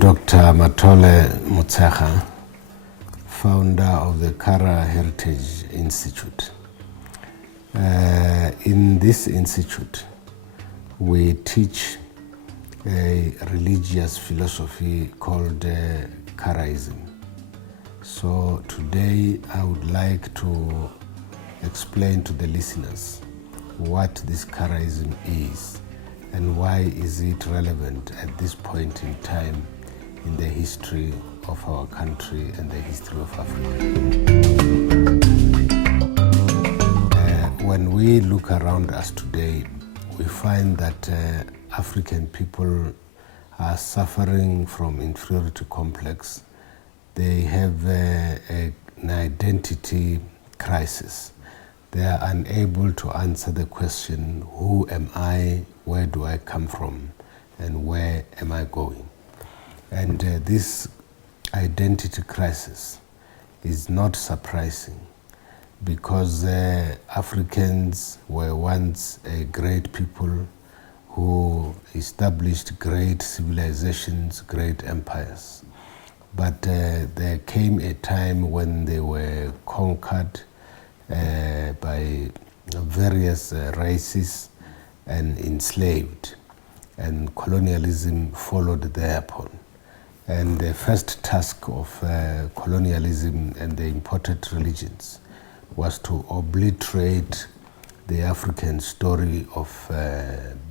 Dr Matole Motshekga, founder of the Kara Heritage Institute. In this institute, we teach a religious philosophy called Karaism. So today I would like to explain to the listeners what this Karaism is and why is it relevant at this point in time in the history of our country and the history of Africa. When we look around us today, we find that African people are suffering from inferiority complex. They have an identity crisis. They are unable to answer the question, who am I, where do I come from, and where am I going? And this identity crisis is not surprising because Africans were once a great people who established great civilizations, great empires. But there came a time when they were conquered by various races and enslaved, and colonialism followed thereupon. And the first task of colonialism and the imported religions was to obliterate the African story of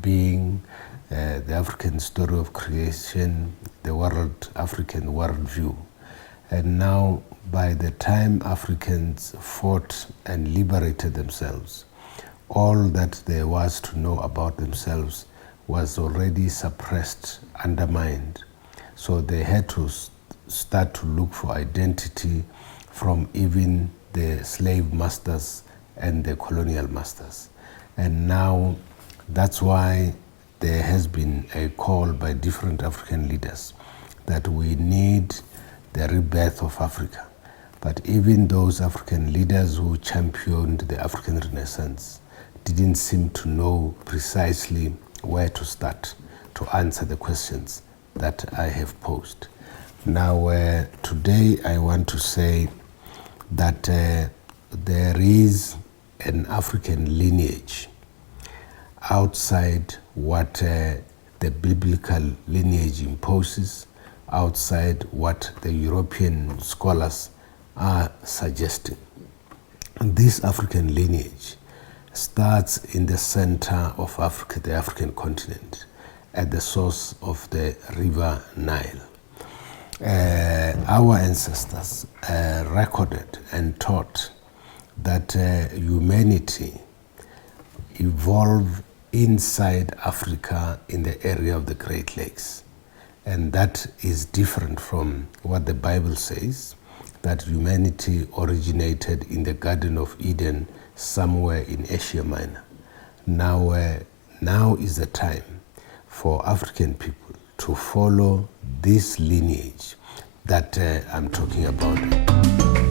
being, the African story of creation, the African worldview. And now, by the time Africans fought and liberated themselves, all that there was to know about themselves was already suppressed, undermined. So they had to start to look for identity from even the slave masters and the colonial masters. And now that's why there has been a call by different African leaders that we need the rebirth of Africa. But even those African leaders who championed the African Renaissance didn't seem to know precisely where to start to answer the questions that I have posed. Now, today I want to say that there is an African lineage outside what the biblical lineage imposes, outside what the European scholars are suggesting. And this African lineage starts in the center of Africa, the African continent, at the source of the river Nile. Our ancestors recorded and taught that humanity evolved inside Africa in the area of the Great Lakes. And that is different from what the Bible says, that humanity originated in the Garden of Eden somewhere in Asia Minor. Now is the time for African people to follow this lineage that I'm talking about.